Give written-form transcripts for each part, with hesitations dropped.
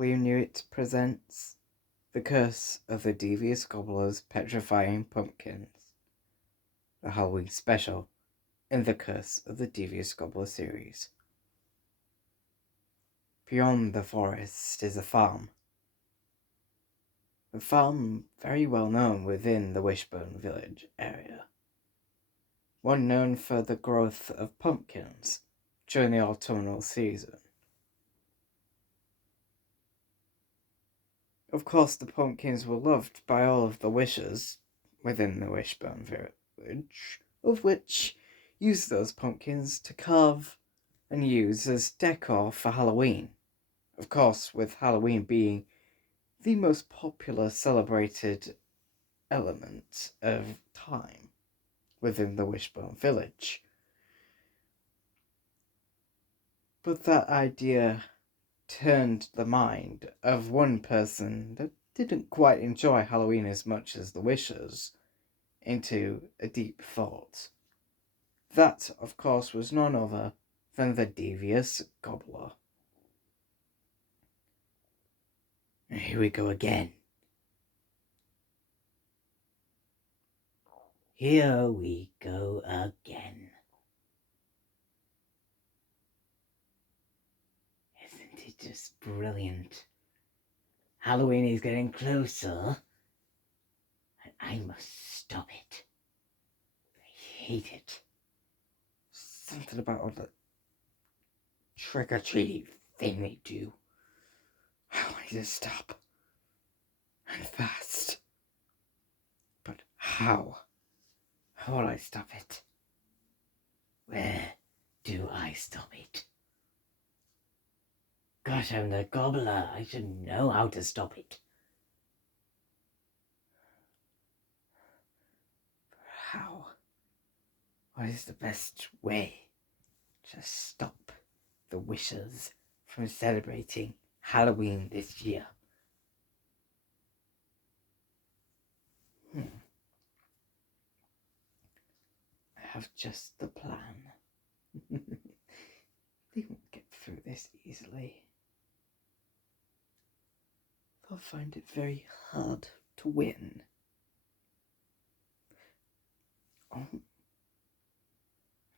Gleam Knew It presents The Curse of the Devious Gobbler's Petrifying Pumpkins, the Halloween special in the Curse of the Devious Gobbler series. Beyond the forest is a farm very well known within the Wishbone village area. One known for the growth of pumpkins during the autumnal season. Of course, the pumpkins were loved by all of the wishers within the Wishbone village, of which used those pumpkins to carve and use as decor for Halloween. Of course, with Halloween being the most popular celebrated element of time within the Wishbone village. But that idea turned the mind of one person that didn't quite enjoy Halloween as much as the wishers into a deep thought. That, of course, was none other than the Devious Gobbler. Here we go again. Here we go again. Isn't it just brilliant? Halloween is getting closer, and I must stop it. I hate it. Something about all the trick-or-treating thing they do. I want to stop. And fast. But how? How will I stop it? Where do I stop it? Gosh, I'm the Gobbler. I should know how to stop it. How? What is the best way to stop the wishers from celebrating Halloween this year? I have just the plan. They won't get through this easily. They'll find it very hard to win. Oh,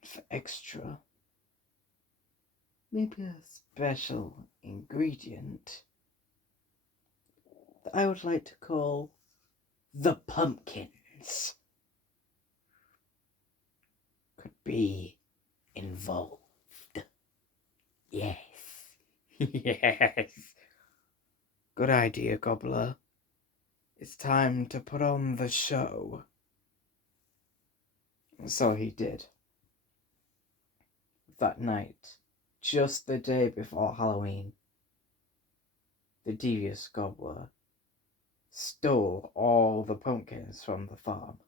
for extra, maybe a special ingredient that I would like to call the pumpkins could be involved. Yes. Yes. Good idea, Gobbler. It's time to put on the show. And so he did. That night, just the day before Halloween, the Devious Gobbler stole all the pumpkins from the farm,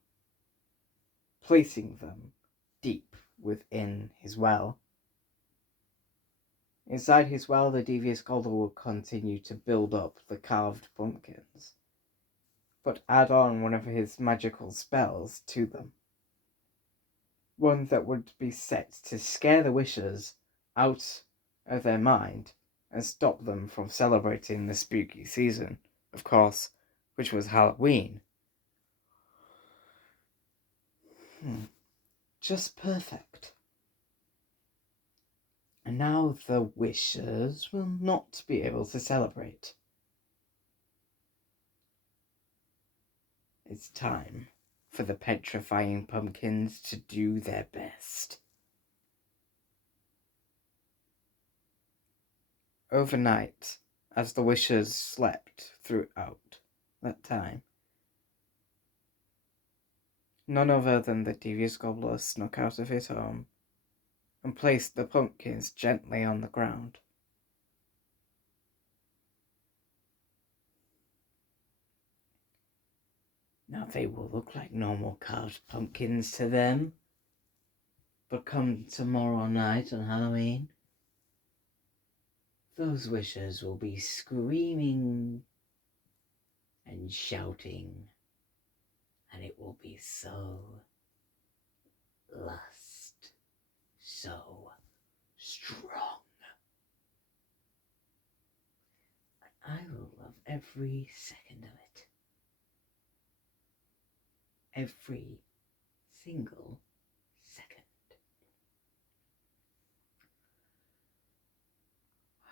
placing them deep within his well. Inside his well, the Devious Gobbler would continue to build up the carved pumpkins, but add on one of his magical spells to them. One that would be set to scare the wishers out of their mind and stop them from celebrating the spooky season, of course, which was Halloween. Just perfect. And now the wishers will not be able to celebrate. It's time for the petrifying pumpkins to do their best. Overnight, as the wishers slept throughout that time, none other than the Devious Gobbler snuck out of his home and placed the pumpkins gently on the ground. Now they will look like normal carved pumpkins to them, but come tomorrow night on Halloween, those wishers will be screaming and shouting, and it will be so lust, so strong. I will love every second of it. Every single second.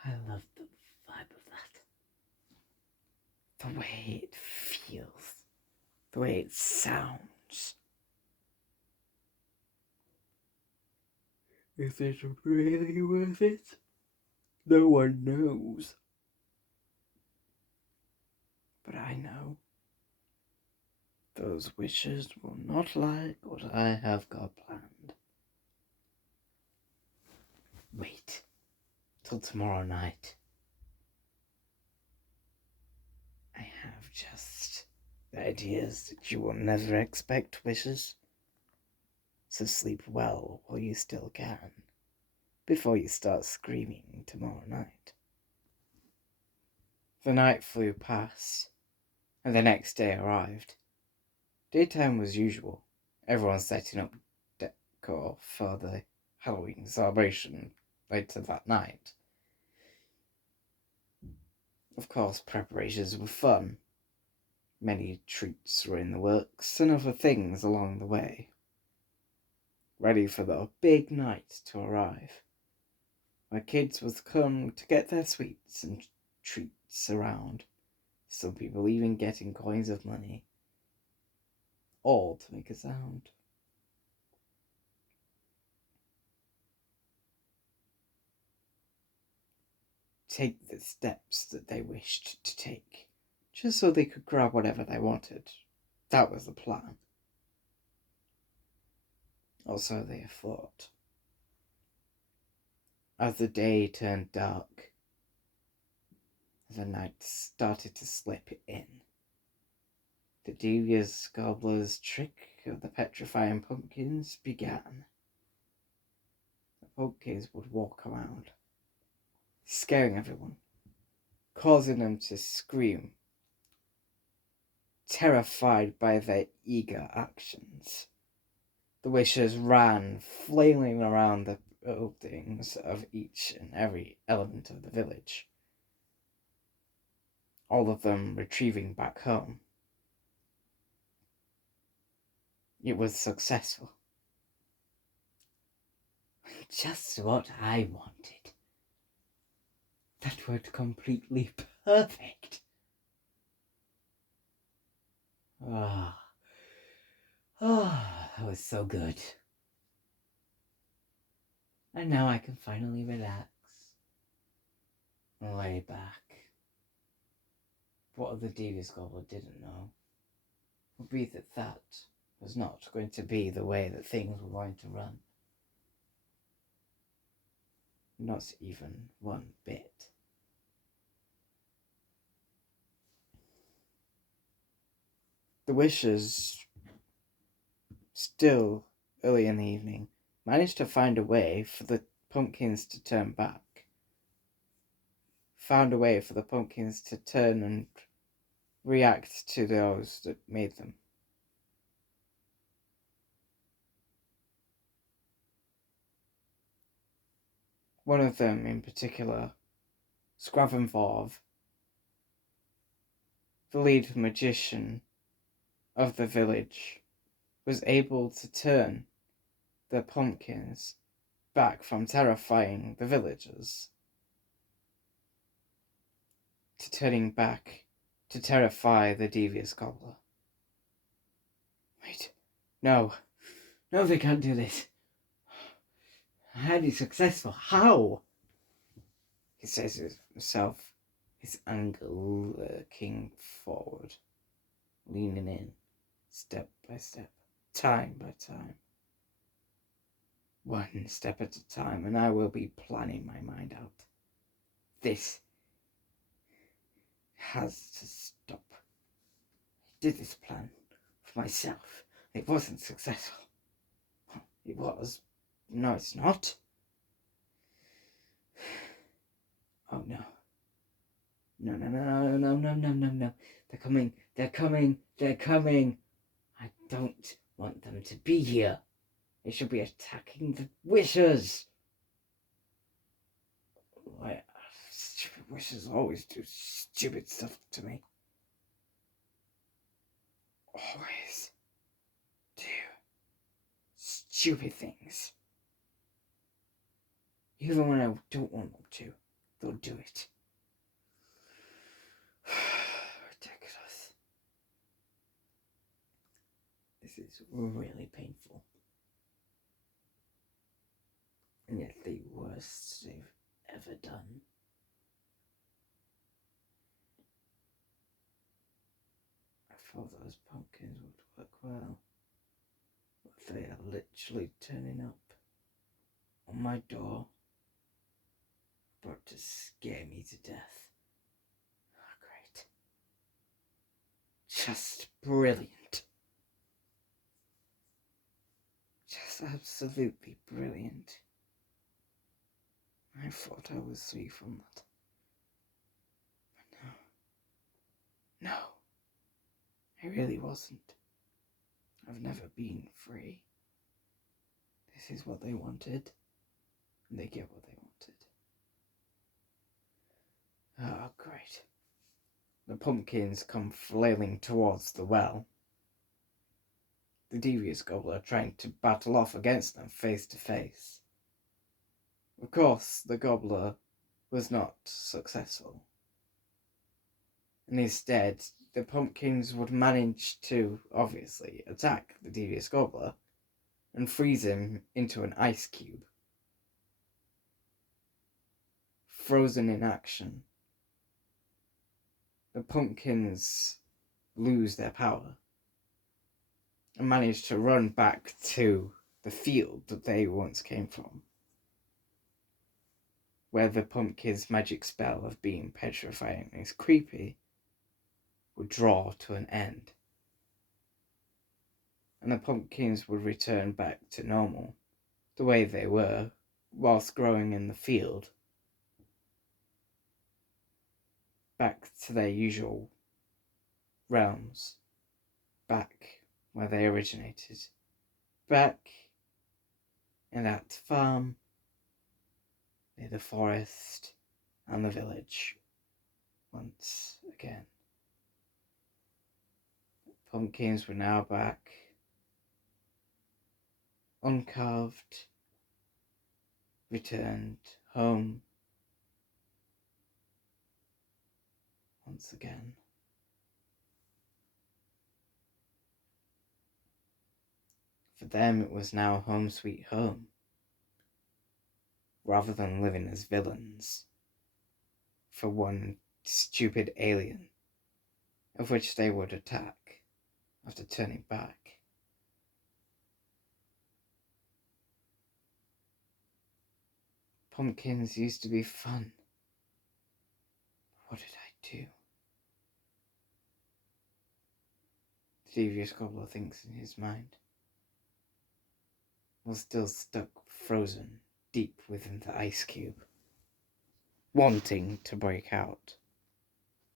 I love the vibe of that. The way it feels. The way it sounds. Is it really worth it? No one knows. But I know. Those wishes will not like what I have got planned. Wait till tomorrow night. I have just the ideas that you will never expect wishes. So sleep well while you still can, before you start screaming tomorrow night. The night flew past, and the next day arrived. Daytime was usual, everyone setting up decor for the Halloween celebration later that night. Of course, preparations were fun. Many treats were in the works and other things along the way, ready for the big night to arrive, where kids would come to get their sweets and treats around, some people even getting coins of money, all to make a sound. Take the steps that they wished to take, just so they could grab whatever they wanted. That was the plan. Or so they thought. As the day turned dark, the night started to slip in, the Devious Gobbler's trick of the petrifying pumpkins began. The pumpkins would walk around, scaring everyone, causing them to scream, terrified by their eager actions. The wishers ran, flailing around the buildings of each and every element of the village, all of them retrieving back home. It was successful. Just what I wanted. That was completely perfect. That was so good. And now I can finally relax and lay back. What the Devious Gobbler didn't know would be that was not going to be the way that things were going to run. Not even one bit. The wishers, still early in the evening, managed to find a way for the pumpkins to turn back. Found a way for the pumpkins to turn and react to those that made them. One of them in particular, Scravenvorv, the lead magician of the village, was able to turn the pumpkins back from terrifying the villagers to turning back to terrify the Devious Gobbler. Wait, no, they can't do this. Highly successful. How? He says it himself, his anger lurking forward, leaning in, step by step, time by time. One step at a time, and I will be planning my mind out. This has to stop. I did this plan for myself. It wasn't successful. It was. No, it's not. Oh no. No. They're coming. I don't want them to be here. They should be attacking the wishers. Stupid Wishes always do stupid stuff to me. Always do stupid things. Even when I don't want them to, they'll do it. Ridiculous. This is really painful. And yet the worst they've ever done. I thought those pumpkins would work well, but they are literally turning up on my door, about to scare me to death. Oh, great. Just brilliant. Just absolutely brilliant. I thought I was free from that. But no. No. I really wasn't. I've never been free. This is what they wanted, and they get what they wanted. Oh, great. The pumpkins come flailing towards the well. The Devious Gobbler trying to battle off against them face to face. Of course, the Gobbler was not successful. And instead, the pumpkins would manage to, obviously, attack the Devious Gobbler and freeze him into an ice cube. Frozen in action. The pumpkins lose their power and manage to run back to the field that they once came from, where the pumpkin's magic spell of being petrifying is creepy would draw to an end, and the pumpkins would return back to normal, the way they were whilst growing in the field, back to their usual realms, back where they originated, back in that farm near the forest and the village once again. Pumpkins were now back, uncarved, returned home once again. For them it was now home sweet home, rather than living as villains for one stupid alien, of which they would attack after turning back. Pumpkins used to be fun. What did I do? The Devious Gobbler thinks in his mind, while still stuck frozen deep within the ice cube, wanting to break out.